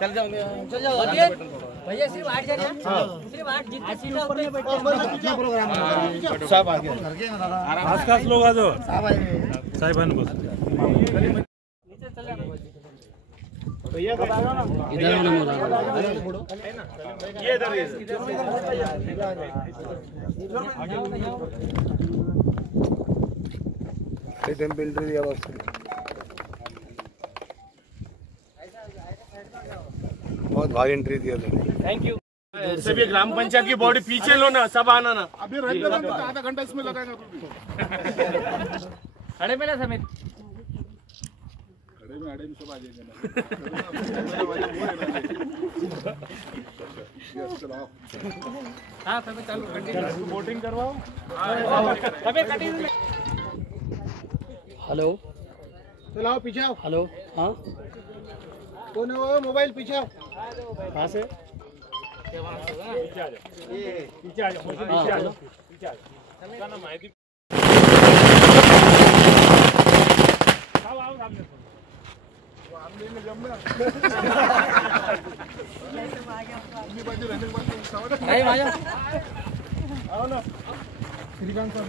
चल जाओगे भैया सिर्फ 8 जन सिर्फ 8 जितने सीटा होते हैं प्रोग्राम सब आ गए खास लोग आ जाओ साहिबान बस नीचे चले भैया इधर मुड़ो ये इधर बहुत भारी एंट्री दिया था। Thank you. सभी ग्राम पंचायत की बॉडी पीछे लो ना, सब आना ना। अभी रहते तो आधा घंटा इसमें लगाएगा खड़े में ना समेत खड़े में सब आ जाएंगे ना। हाँ समेत चालू कंटिन्यू वोटिंग करवाओ समेत कंटिन्यू। हेलो चलाओ पीछे आओ। हेलो हाँ कौन है वो? मोबाइल पीछे आओ। कहाँ से पीछे आ जाओ, पीछे आ जाओ, पीछे आ जाओ, पीछे आ जाओ। क्या नाम है? आओ सामने। में जम ना रहने के बाद नहीं आ जाओ। आओ ना श्रीकांत साहब।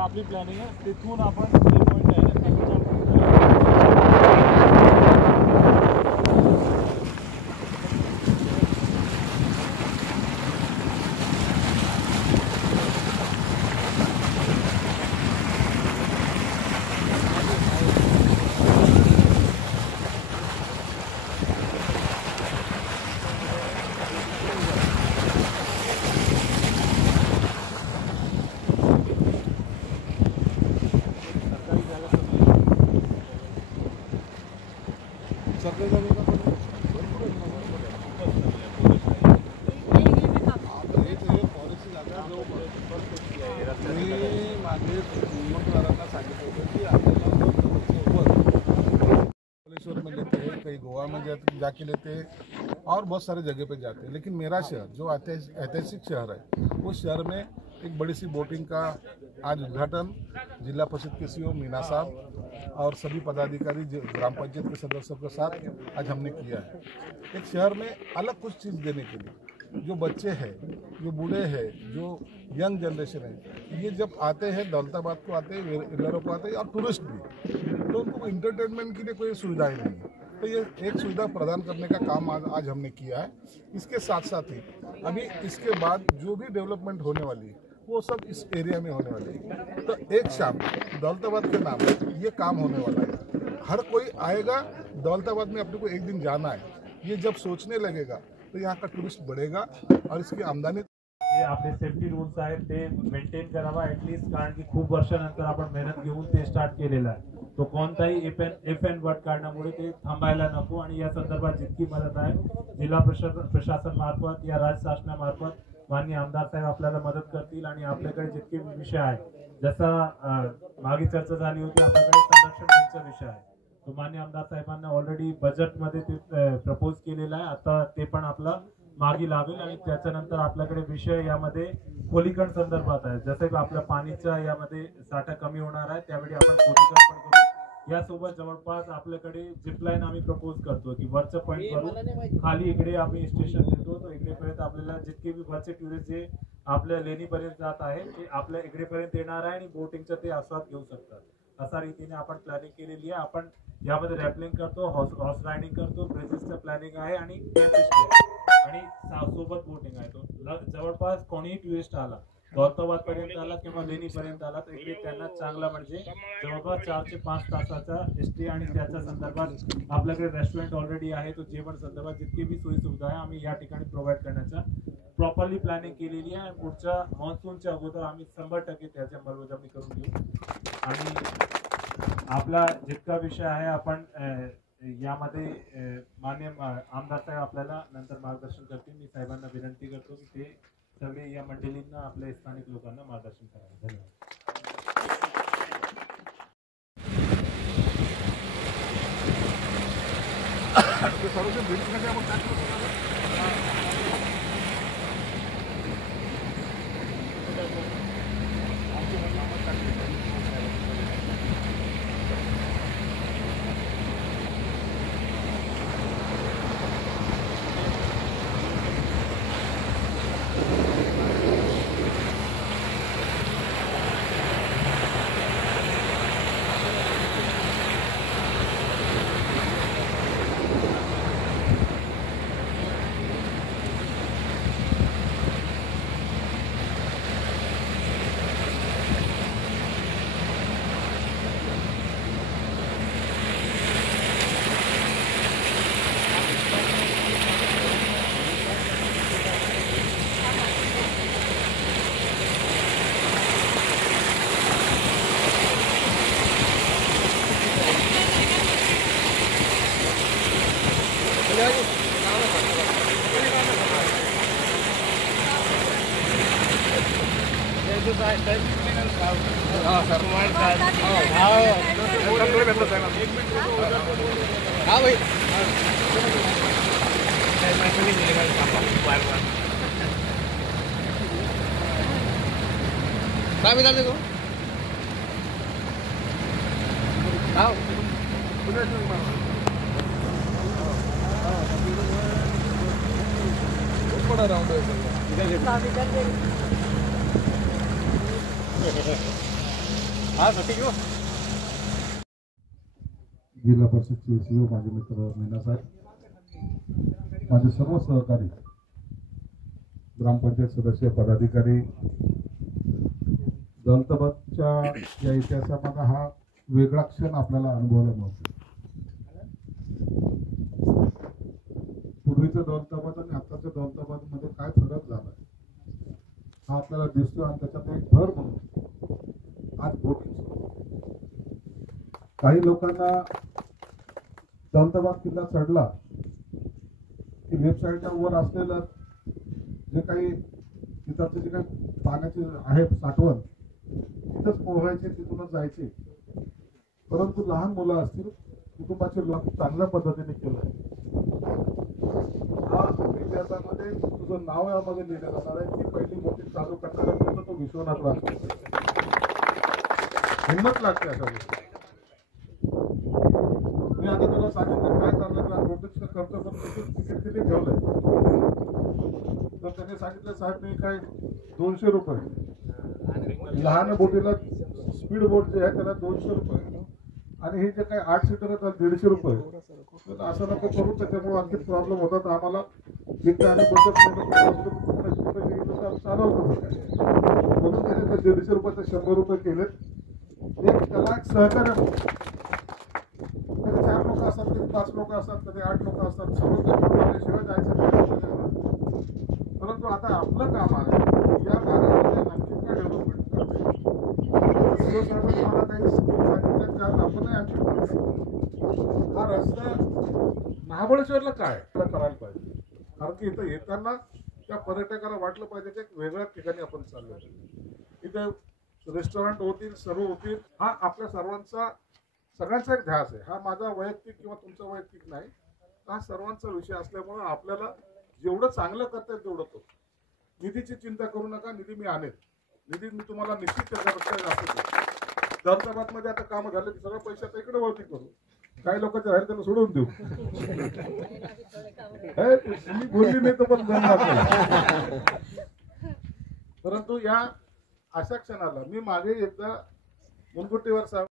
आपली प्लॅनिंग आहे तिथून आपण पॉइंट आहे कहीं गोवा में जाके लेते हैं और बहुत सारे जगह पे जाते हैं। लेकिन मेरा शहर जो ऐतिहासिक शहर है, उस शहर में एक बड़ी सी बोटिंग का आज उद्घाटन जिला परिषद के सीईओ मीना साहब और सभी पदाधिकारी ग्राम पंचायत के सदस्यों के साथ आज हमने किया है। एक शहर में अलग कुछ चीज़ देने के लिए जो बच्चे हैं, जो बूढ़े हैं, जो यंग जनरेशन है, ये जब आते हैं दौलताबाद को आते हैं, वेल्लोर को आते हैं और टूरिस्ट भी, तो उनको इंटरटेनमेंट के लिए कोई सुविधाएं नहीं है। तो ये एक सुविधा प्रदान करने का काम आज हमने किया है। इसके साथ साथ ही अभी इसके बाद जो भी डेवलपमेंट होने वाली है वो सब इस एरिया में होने वाली है। तो एक शाम दौलताबाद के नाम ये काम होने वाला है। हर कोई आएगा दौलताबाद में, अपने को एक दिन जाना है, ये जब सोचने लगेगा तो यहाँ का टूरिस्ट बढ़ेगा और इसकी आमदनी। हे आपले सेफ्टी रूल्स आहेत ते मेंटेन करावा ॲटलिस्ट, कारण की खूप वर्षानंतर आपण मेहनत घेऊन ते स्टार्ट केलेलं आहे। तो कोणताही एफ एन वर्ड काढण्यामुळे ते थांबायला नको आणि या संदर्भात जितकी मदत आहे जिल्हा प्रशासन मार्फत या राज्य शासनामार्फत माननीय आमदार साहेब आपल्याला मदत करतील आणि आपल्याकडे जितके विषय आहे, जसा मागे चर्चा झाली होती, आपल्याकडे संरक्षण बिलचा विषय आहे, तो माननीय आमदार साहेबांना ऑलरेडी बजेटमध्ये ते प्रपोज केलेला आहे। आता ते पण आपलं मागे लागेल आणि त्याच्यानंतर आपल्याकडे विषय यामध्ये खोलीकरण संदर्भात आहे। जसे की आपल्या पाणीचा यामध्ये साठा कमी होणार आहे, त्यावेळी आपण खोलीकरण पण करू। यासोबत जवळपास आपल्याकडे जिपलाईन आम्ही प्रपोज करतो की वरचं पॉईंट करून खाली इकडे आम्ही स्टेशन देतो, तो इकडेपर्यंत आपल्याला जितके भी वरचे टुरिस्ट जे आपल्या लेणीपर्यंत जात आहे ते आपल्या इकडेपर्यंत येणार आहे आणि बोटिंगचा ते आस्वाद घेऊ शकतात। अशा रीतीने आपण प्लॅनिंग केलेली आहे। आपण यामध्ये रॅपलिंग करतो, हॉर्स रायडिंग करतो, ब्रिजेसचं प्लॅनिंग आहे आणि आणि सोबत बोटिंग आहे। तो जवळपास कोणीही टुरिस्ट आला, दौलताबाद पर्यंत आला किंवा लेणी पर्यंत आला, तर इकडे त्यांना चांगला म्हणजे जवळपास 4 ते 5 तासाचा एसटी आणि त्याच्या संदर्भात आपल्याकडे रेस्टॉरंट ऑलरेडी आहे, तो जेवण संदर्भात जितकी भी सोयी सुविधा आहे आम्ही या ठिकाणी प्रोव्हाइड करण्याचा प्रॉपरली प्लॅनिंग केलेली आहे। पुढच्या मॉन्सूनच्या अगोदर आम्ही 100% त्याची अंमलबजावणी करून देऊ आणि आपला जितका विषय आहे आपण यामध्ये मान्य आमदार साहेब आपल्याला नंतर मार्गदर्शन करतील. मी साहेबांना विनंती करतो की ते सगळे या मंडळींना आपल्या स्थानिक लोकांना मार्गदर्शन करावे. धन्यवाद. जिल्हा परिषदचे सीओ माझे मित्र मीना साहेब, माझे सर्व सहकारी, ग्रामपंचायत सदस्य, पदाधिकारी, दौलताबादच्या या इतिहासामध्ये हा वेगळा क्षण आपल्याला अनुभवायला मिळतो. पूर्वीचं दौलताबाद आणि आताच्या दौलताबाद मध्ये काय फरक झाला हा आपल्याला दिसतो आणि त्याच्यात एक भर म्हणून आज बोटिंग. काही लोकांना दौलताबाद किल्ला चढला की लेफ्ट साईडच्या वर असलेलं जे काही तिथं जे काही पाण्याचे आहे साठवण तिथंच पोहायचे, तिथूनच जायचे. परंतु लहान मुलं असतील, कुटुंबाचे लोक चांगल्या पद्धतीने केलं. हा इतिहासामध्ये तुझं नाव यामध्ये लिहिलं जाणार आहे की पहिली बोटिंग चालू करणारा होता तो विश्वनाथ राज. हिंमत लागते अशा गोष्टी. मी आता तुला सांगितलं काय चाललं बोटिंगचं करतो, पण तिकीट किती ठेवलंय तर त्याने सांगितलं साहेब मी काय 200 रुपये, लहान बोटीला स्पीड बोट जे आहे त्याला 200 रुपये आणि हे जे काही 8 सीटर आहे त्याला 150 रुपये. असं नको करू, त्याच्यामुळे आणखी प्रॉब्लेम होतात आम्हाला. तिथे आणि चालवतो म्हणून त्याने 150 रुपये 100 रुपये केलेत. त्याला एक सहकार्य कधी 4 लोक असतात, कधी 5 लोक असतात, कधी 8 लोक असतात. शिवाय जायचं. परंतु आता आपलं काम आहे या भागामध्ये आणखी काय डेव्हलपमेंट मला काही सांगितलं त्यात आपणही आणखी हा रस्ता महाबळेश्वरला काय करायला पाहिजे. कारण की इथं येताना त्या पर्यटकाला वाटलं पाहिजे की एक वेगळ्या ठिकाणी आपण चाललो. इथे रेस्टॉरंट होतील, सर्व होतील. हा आपल्या सगळ्यांचा एक ध्यास आहे. हा माझा वैयक्तिक किंवा तुमचा वैयक्तिक नाही, हा सर्वांचा विषय असल्यामुळे आपल्याला जेवढं चांगलं करता येईल तेवढं तो. निधीची चिंता करू नका, निधी मी आणेल. निधी मी तुम्हाला निश्चित त्याच्यापेक्षा जास्त. दौलताबाद मध्ये आता कामं झाले की सगळं पैसे आता इकडे वळती करू. काही लोकांचे राहील त्याला सोडून देऊ. तुम्ही बोलली नाही तर पण परंतु या अशा क्षणाला मी मागे एकदा मुनगुट्टीवर साहेब